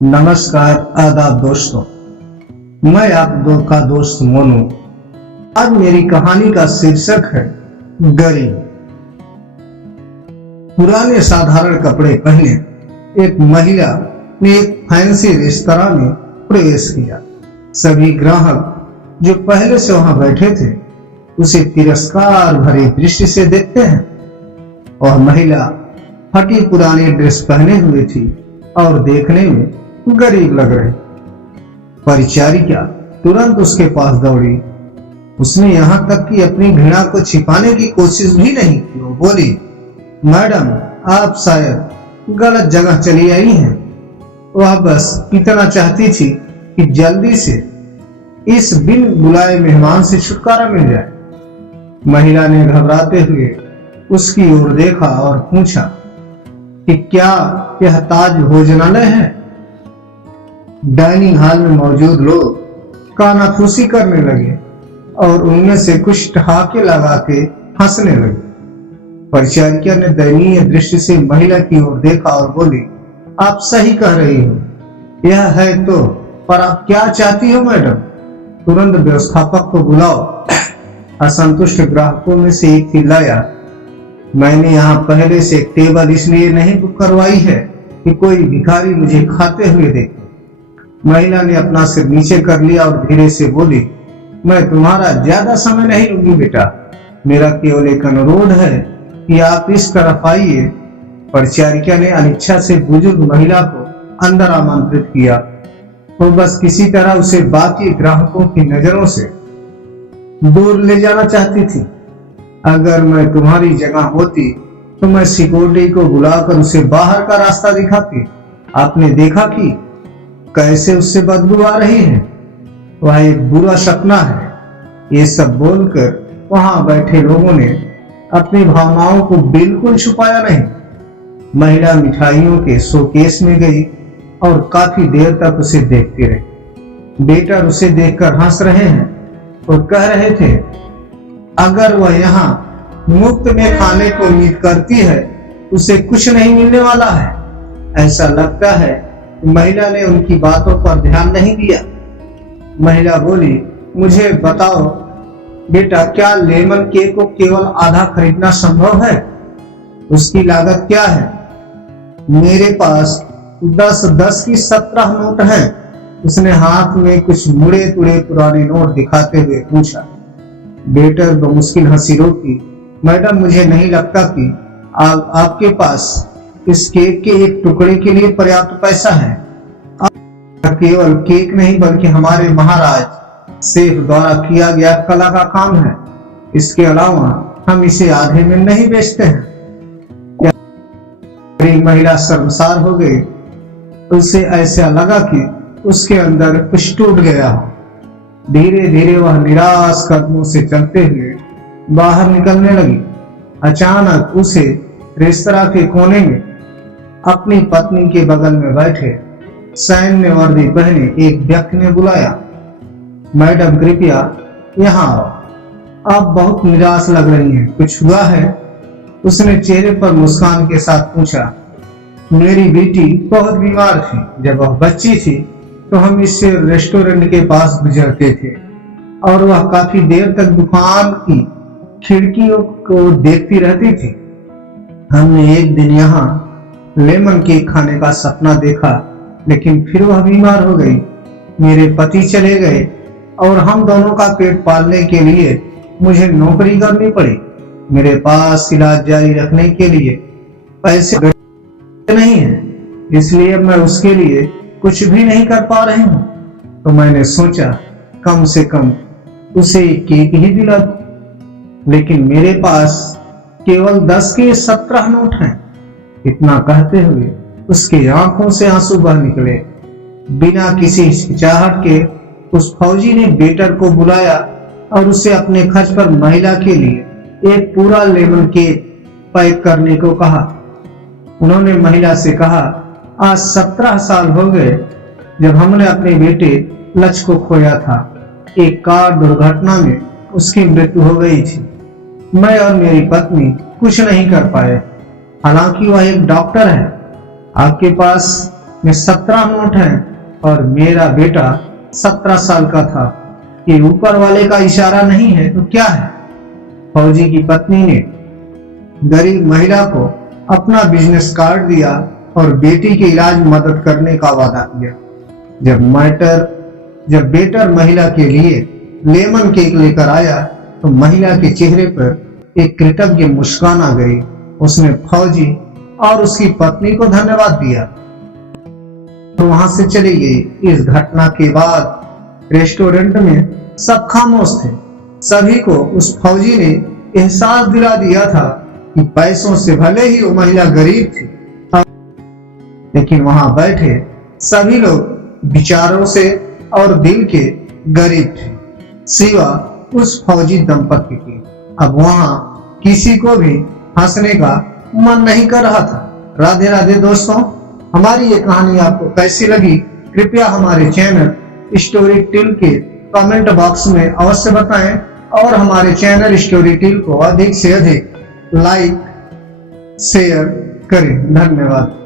नमस्कार आदाब दोस्तों, मैं आप दो का दोस्त मोनू। आज मेरी कहानी का शीर्षक है गरीब। पुराने साधारण कपड़े पहने एक महिला ने एक फैंसी रेस्तरां में प्रवेश किया। सभी ग्राहक जो पहले से वहां बैठे थे उसे तिरस्कार भरे दृष्टि से देखते हैं। वह महिला फटी पुरानी ड्रेस पहने हुए थी और देखने में गरीब लग रहे। परिचारिका तुरंत उसके पास दौड़ी। उसने यहाँ तक कि अपनी घृणा को छिपाने की कोशिश भी नहीं की। वो बोली, मैडम, आप शायद गलत जगह चली आई हैं। वह बस इतना चाहती थी कि जल्दी से इस बिन बुलाए मेहमान से छुटकारा मिल जाए। महिला ने घबराते हुए उसकी ओर देखा और पूछा कि क्या यह ताज भोजनालय है? डाइनिंग हॉल में मौजूद लोग कानाफूसी करने लगे और उनमें से कुछ ठहाके लगा के हंसने लगे। परिचारिका ने दयनीय दृष्टि से महिला की ओर देखा और बोली, आप सही कह रही हो, यह है तो, पर आप क्या चाहती हो मैडम? तुरंत व्यवस्थापक को बुलाओ। असंतुष्ट ग्राहकों में से एक चिल्लाया, मैंने यहाँ पहले से एक टेबल इसलिए नहीं बुक करवाई है कि कोई भिखारी मुझे खाते हुए देखे। महिला ने अपना सिर नीचे कर लिया और धीरे से बोली, मैं तुम्हारा ज्यादा समय नहीं लूंगी बेटा, मेरा केवल एक अनुरोध है कि आप इस तरफ आइए। परिचारिका ने अनिच्छा से बुजुर्ग महिला को अंदर आमंत्रित किया। वो बस किसी तरह उसे बाकी ग्राहकों की नजरों से दूर ले जाना चाहती थी। अगर मैं तुम्हारी जगह होती तो मैं सिक्योरिटी को बुलाकर उसे बाहर का रास्ता दिखाती। आपने देखा कि कैसे उससे बदबू आ रही है, वह एक बुरा सपना है। ये सब बोलकर वहां बैठे लोगों ने अपनी भावनाओं को बिल्कुल छुपाया नहीं। महिला मिठाइयों के शोकेस में गई और काफी देर तक उसे देखती रही। वेटर उसे देखकर हंस रहे हैं और कह रहे थे, अगर वह यहाँ मुफ्त में खाने को उम्मीद करती है उसे कुछ नहीं मिलने वाला है। ऐसा लगता है महिला ने उनकी बातों पर ध्यान नहीं दिया। महिला बोली, मुझे बताओ बेटा, क्या लेमन केक को केवल आधा खरीदना संभव है? उसकी लागत क्या है? मेरे पास 10-10 की 17 नोट हैं। उसने हाथ में कुछ मुड़े तुड़े पुराने नोट दिखाते हुए पूछा। वेटर बमुश्किल हंसी रोकी, मैडम, मुझे नहीं लगता कि आपके पास इस केक के एक टुकड़े के लिए पर्याप्त पैसा है। केवल केक नहीं बल्कि हमारे महाराज शेफ द्वारा किया गया कला का काम है। इसके अलावा हम इसे आधे में नहीं बेचते हैं। महिला शर्मसार हो गई। उसे ऐसा लगा कि उसके अंदर कुछ टूट गया हो। धीरे धीरे वह निराश कदमों से चलते हुए बाहर निकलने लगी। अचानक उसे रेस्तरां के कोने में अपनी पत्नी के बगल में बैठे सैन्य वर्दी पहने एक व्यक्ति ने बुलाया, मैडम, कृपया यहाँ आओ। आप बहुत निराश लग रही हैं, कुछ हुआ है? उसने चेहरे पर मुस्कान के साथ पूछा। मेरी बेटी बहुत बीमार थी। जब वह बच्ची थी तो हम इस रेस्टोरेंट के पास गुजरते थे और वह काफी देर तक दुकान की खिड़कियों को देखती रहती थी। हमने एक दिन यहाँ लेमन केक खाने का सपना देखा, लेकिन फिर वह बीमार हो गई। मेरे पति चले गए और हम दोनों का पेट पालने के लिए मुझे नौकरी करनी पड़ी। मेरे पास इलाज जारी रखने के लिए पैसे नहीं है, इसलिए मैं उसके लिए कुछ भी नहीं कर पा रही हूँ। तो मैंने सोचा कम से कम उसे केक ही दिला दूं, लेकिन मेरे पास केवल 10 के 17 नोट हैं। इतना कहते हुए उसकी आंखों से आंसू बह निकले। बिना किसी हिचकिचाहट के उस फौजी ने वेटर को बुलाया और उसे अपने खर्च पर महिला के लिए एक पूरा लेमन केक पैक करने को कहा। उन्होंने महिला से कहा, आज 17 साल हो गए जब हमने अपने बेटे लक्ष्य को खोया था। एक कार दुर्घटना में उसकी मृत्यु हो गई थी। मैं और मेरी पत्नी कुछ नहीं कर पाए। हालांकि वह एक डॉक्टर है। आपके पास में 17 नोट हैं और मेरा बेटा 17 साल का था। ये ऊपर वाले का इशारा नहीं है तो क्या है? फौजी की पत्नी ने गरीब महिला को अपना बिजनेस कार्ड दिया और बेटी के इलाज में मदद करने का वादा किया। जब वेटर महिला के लिए लेमन केक लेकर आया तो महिला के चेहरे पर एक कृतज्ञ मुस्कान आ गई। उसने फौजी और उसकी पत्नी को धन्यवाद दिया तो वहां से चली गई। इस घटना के बाद रेस्टोरेंट में सब खामोश थे। सभी को उस फौजी ने एहसास दिला दिया था कि पैसों से भले ही वो महिला गरीब थी, लेकिन वहां बैठे सभी लोग विचारों से और दिल के गरीब थे, सिवा उस फौजी दंपति के। अब वहां किसी को भी हंसने का मन नहीं कर रहा था। राधे राधे दोस्तों, हमारी ये कहानी आपको कैसी लगी कृपया हमारे चैनल स्टोरी टेल के कमेंट बॉक्स में अवश्य बताएं और हमारे चैनल स्टोरी टेल को अधिक से अधिक लाइक शेयर करें। धन्यवाद।